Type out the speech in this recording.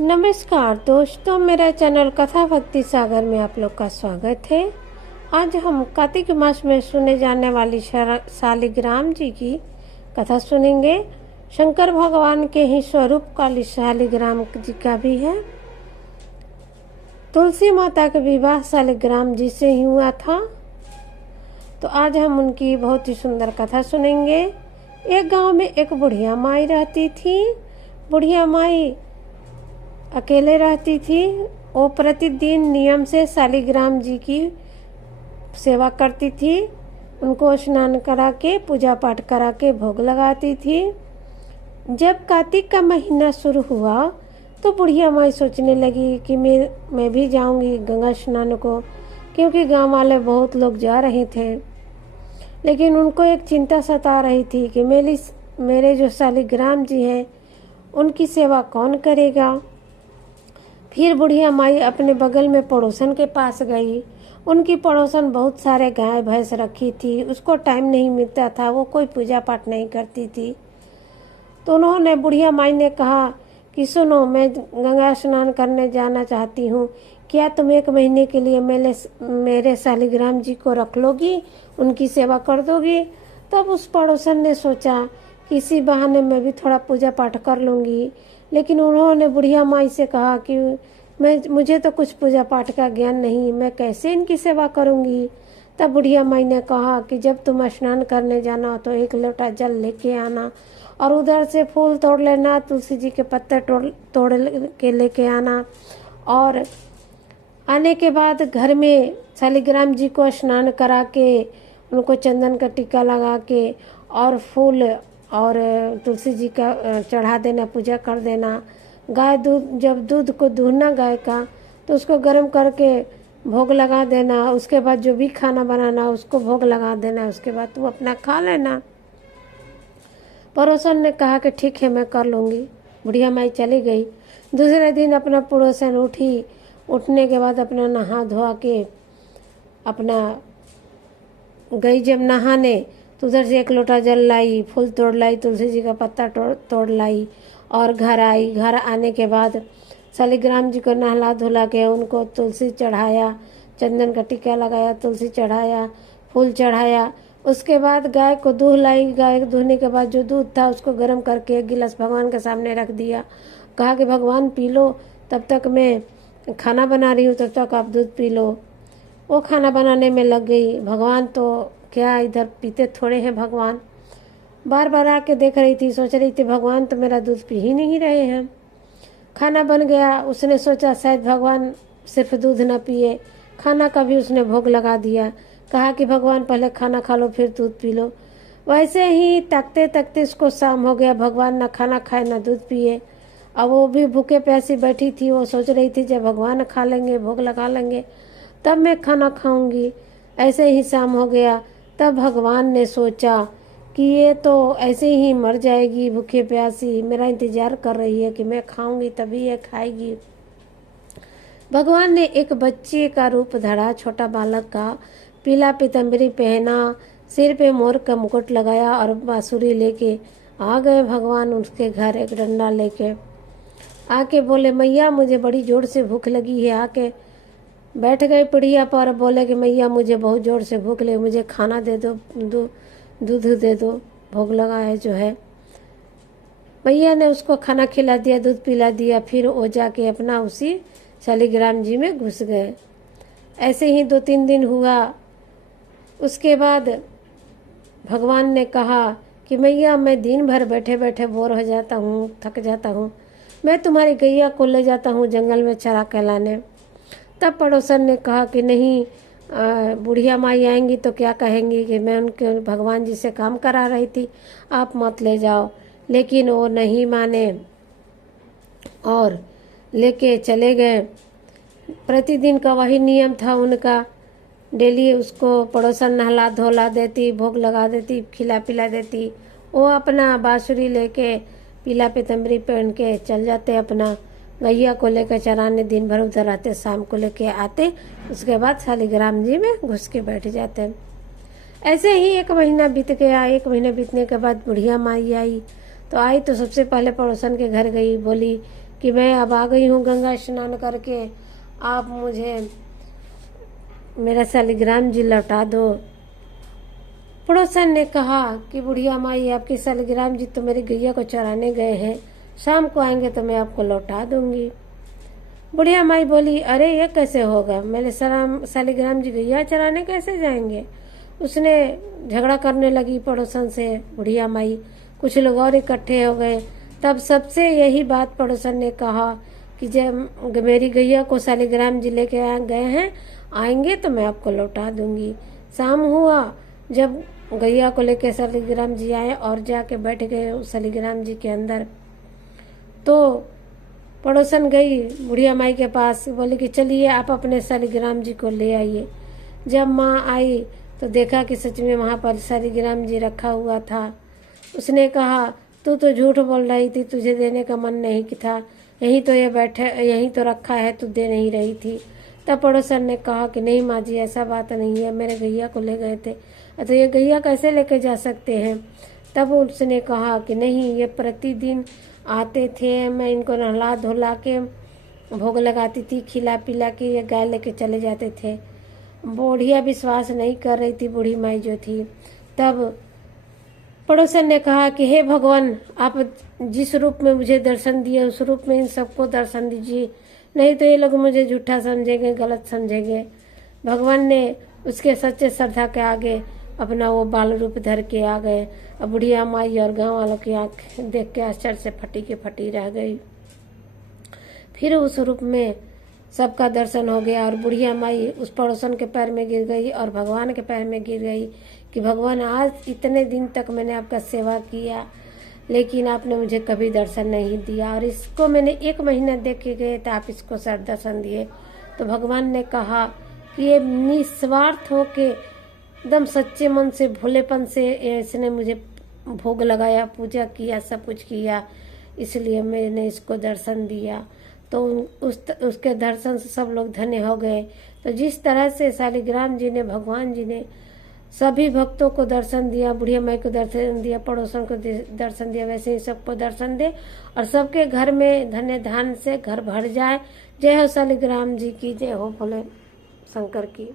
नमस्कार दोस्तों, मेरा चैनल कथा भक्ति सागर में आप लोग का स्वागत है। आज हम कार्तिक मास में सुने जाने वाली शालिग्राम जी की कथा सुनेंगे। शंकर भगवान के ही स्वरूप काली शालिग्राम जी का भी है। तुलसी माता का विवाह शालिग्राम जी से ही हुआ था। तो आज हम उनकी बहुत ही सुंदर कथा सुनेंगे। एक गांव में एक बुढ़िया माई रहती थी। बुढ़िया माई अकेले रहती थी। वो प्रतिदिन नियम से शालिग्राम जी की सेवा करती थी। उनको स्नान करा के पूजा पाठ करा के भोग लगाती थी। जब कार्तिक का महीना शुरू हुआ तो बुढ़िया माई सोचने लगी कि मैं भी जाऊंगी गंगा स्नान को, क्योंकि गांव वाले बहुत लोग जा रहे थे। लेकिन उनको एक चिंता सता रही थी कि मेरे जो शालिग्राम जी हैं उनकी सेवा कौन करेगा। फिर बुढ़िया माई अपने बगल में पड़ोसन के पास गई। उनकी पड़ोसन बहुत सारे गाय भैंस रखी थी। उसको टाइम नहीं मिलता था, वो कोई पूजा पाठ नहीं करती थी। तो उन्होंने बुढ़िया माई ने कहा कि सुनो, मैं गंगा स्नान करने जाना चाहती हूँ, क्या तुम एक महीने के लिए मेरे शालिग्राम जी को रख लोगी, उनकी सेवा कर दोगी। तब उस पड़ोसन ने सोचा कि इसी बहाने मैं भी थोड़ा पूजा पाठ कर लूँगी। लेकिन उन्होंने बुढ़िया माई से कहा कि मुझे तो कुछ पूजा पाठ का ज्ञान नहीं, मैं कैसे इनकी सेवा करूँगी। तब बुढ़िया माई ने कहा कि जब तुम स्नान करने जाना तो एक लोटा जल लेके आना और उधर से फूल तोड़ लेना, तुलसी जी के पत्ते तोड़ के लेके आना। और आने के बाद घर में शालिग्राम जी को स्नान करा के उनको चंदन का टीका लगा के और फूल और तुलसी जी का चढ़ा देना, पूजा कर देना। गाय जब दूध को दूहना गाय का तो उसको गर्म करके भोग लगा देना। उसके बाद जो भी खाना बनाना उसको भोग लगा देना। उसके बाद तू अपना खा लेना। पड़ोसन ने कहा कि ठीक है, मैं कर लूँगी। बुढ़िया माई चली गई। दूसरे दिन अपना पड़ोसन उठी। उठने के बाद अपना नहा धोआ के अपना गई जब नहाने तो उधर से एक लोटा जल लाई, फूल तोड़ लाई, तुलसी जी का पत्ता तोड़ लाई और घर आई। घर आने के बाद शालिग्राम जी को नहला धुला के उनको तुलसी चढ़ाया, चंदन का टीका लगाया, तुलसी चढ़ाया, फूल चढ़ाया। उसके बाद गाय को दूह लाई। गाय को दूहने के बाद जो दूध था उसको गर्म करके एक गिलास भगवान के सामने रख दिया। कहा कि भगवान पी लो, तब तक मैं खाना बना रही हूँ, तब तक आप दूध पी लो। वो खाना बनाने में लग गई। भगवान तो क्या इधर पीते थोड़े हैं। भगवान बार बार आके देख रही थी, सोच रही थी भगवान तो मेरा दूध पी ही नहीं रहे हैं। खाना बन गया। उसने सोचा शायद भगवान सिर्फ दूध न पिए, खाना का भी उसने भोग लगा दिया। कहा कि भगवान पहले खाना खा लो फिर दूध पी लो। वैसे ही तकते तकते उसको शाम हो गया। भगवान न खाना खाए न दूध पिए। अब वो भी भूखे प्यासी बैठी थी। वो सोच रही थी जब भगवान खा लेंगे, भोग लगा लेंगे, तब मैं खाना खाऊंगी। ऐसे ही शाम हो गया। तब भगवान ने सोचा कि ये तो ऐसे ही मर जाएगी भूखे प्यासी, मेरा इंतजार कर रही है कि मैं खाऊंगी तभी ये खाएगी। भगवान ने एक बच्चे का रूप धरा, छोटा बालक का। पीला पीतम्बरी पहना, सिर पे मोर का मुकुट लगाया और बांसुरी लेके आ गए भगवान उसके घर। एक डंडा लेके आके बोले, मैया मुझे बड़ी जोर से भूख लगी है। आके बैठ गए पिढ़िया पर। बोले कि मैया मुझे बहुत जोर से भूख लगी, मुझे खाना दे दो, दूध दे दो, भोग लगा है जो है। मैया ने उसको खाना खिला दिया, दूध पिला दिया। फिर वो जाके अपना उसी शालिग्राम जी में घुस गए। ऐसे ही 2-3 दिन हुआ। उसके बाद भगवान ने कहा कि मैया मैं दिन भर बैठे बैठे बोर हो जाता हूँ, थक जाता हूँ, मैं तुम्हारी गैया को ले जाता हूँ जंगल में चरा के लाने। तब पड़ोसन ने कहा कि नहीं, बुढ़िया माई आएंगी तो क्या कहेंगी कि मैं उनके भगवान जी से काम करा रही थी, आप मत ले जाओ। लेकिन वो नहीं माने और लेके चले गए। प्रतिदिन का वही नियम था उनका। डेली उसको पड़ोसन नहला धोला देती, भोग लगा देती, खिला पिला देती। वो अपना बांसुरी लेके पीला पीतम्बरी पहन के चल जाते, अपना गैया को लेकर चराने। दिन भर उधर रहते, शाम को लेके आते। उसके बाद शालिग्राम जी में घुस के बैठ जाते। ऐसे ही 1 महीना बीत गया। 1 महीने बीतने के बाद बुढ़िया माई आई। तो सबसे पहले पड़ोसन के घर गई। बोली कि मैं अब आ गई हूँ गंगा स्नान करके, आप मुझे मेरा शालिग्राम जी लौटा दो। पड़ोसन ने कहा कि बुढ़िया माई, आपके शालिग्राम जी तो मेरी गैया को चराने गए हैं, शाम को आएंगे तो मैं आपको लौटा दूंगी। बुढ़िया माई बोली, अरे ये कैसे होगा, मेरे शालिग्राम जी गैया चराने कैसे जाएंगे। उसने झगड़ा करने लगी पड़ोसन से बुढ़िया माई। कुछ लोग और इकट्ठे हो गए। तब सबसे यही बात पड़ोसन ने कहा कि जब मेरी गैया को शालिग्राम जी लेके गए हैं, आएंगे तो मैं आपको लौटा दूंगी। शाम हुआ, जब गैया को लेके शालिग्राम जी आए और जाके बैठ गए उस शालिग्राम जी के अंदर, तो पड़ोसन गई बुढ़िया माई के पास, बोली कि चलिए आप अपने शालिग्राम जी को ले आइए। जब माँ आई तो देखा कि सच में वहाँ पर शालिग्राम जी रखा हुआ था। उसने कहा, तू तो झूठ बोल रही थी, तुझे देने का मन नहीं था, यहीं तो ये बैठे, यहीं तो रखा है, तू दे नहीं रही थी। तब पड़ोसन ने कहा कि नहीं माँ जी, ऐसा बात नहीं है, मेरे गैया को ले गए थे। तो ये गैया कैसे लेके जा सकते हैं। तब उसने कहा कि नहीं, ये प्रतिदिन आते थे, मैं इनको नहला धुला के भोग लगाती थी, खिला पिला के ये गाय लेके चले जाते थे। बुढ़िया विश्वास नहीं कर रही थी, बूढ़ी माई जो थी। तब पड़ोसन ने कहा कि हे भगवान, आप जिस रूप में मुझे दर्शन दिए उस रूप में इन सबको दर्शन दीजिए, नहीं तो ये लोग मुझे झूठा समझेंगे, गलत समझेंगे। भगवान ने उसके सच्चे श्रद्धा के आगे अपना वो बाल रूप धर के आ गए। अब बुढ़िया माई और गांव वालों की आंख देख के आश्चर्य से फटी के फटी रह गई। फिर उस रूप में सबका दर्शन हो गया और बुढ़िया माई उस पड़ोसन के पैर में गिर गई और भगवान के पैर में गिर गई कि भगवान, आज इतने दिन तक मैंने आपका सेवा किया, लेकिन आपने मुझे कभी दर्शन नहीं दिया, और इसको मैंने 1 महीना देख के गए तो आप इसको सर दर्शन दिए। तो भगवान ने कहा कि ये निस्वार्थ हो के एकदम सच्चे मन से, भोलेपन से इसने मुझे भोग लगाया, पूजा किया, सब कुछ किया, इसलिए मैंने इसको दर्शन दिया। तो उसके दर्शन से सब लोग धन्य हो गए। तो जिस तरह से शालिग्राम जी ने, भगवान जी ने सभी भक्तों को दर्शन दिया, बुढ़िया माई को दर्शन दिया, पड़ोसन को दर्शन दिया, वैसे ही सबको दर्शन दे और सबके घर में धन्य धान से घर भर जाए। जय हो शालिग्राम जी की, जय हो भोले शंकर की।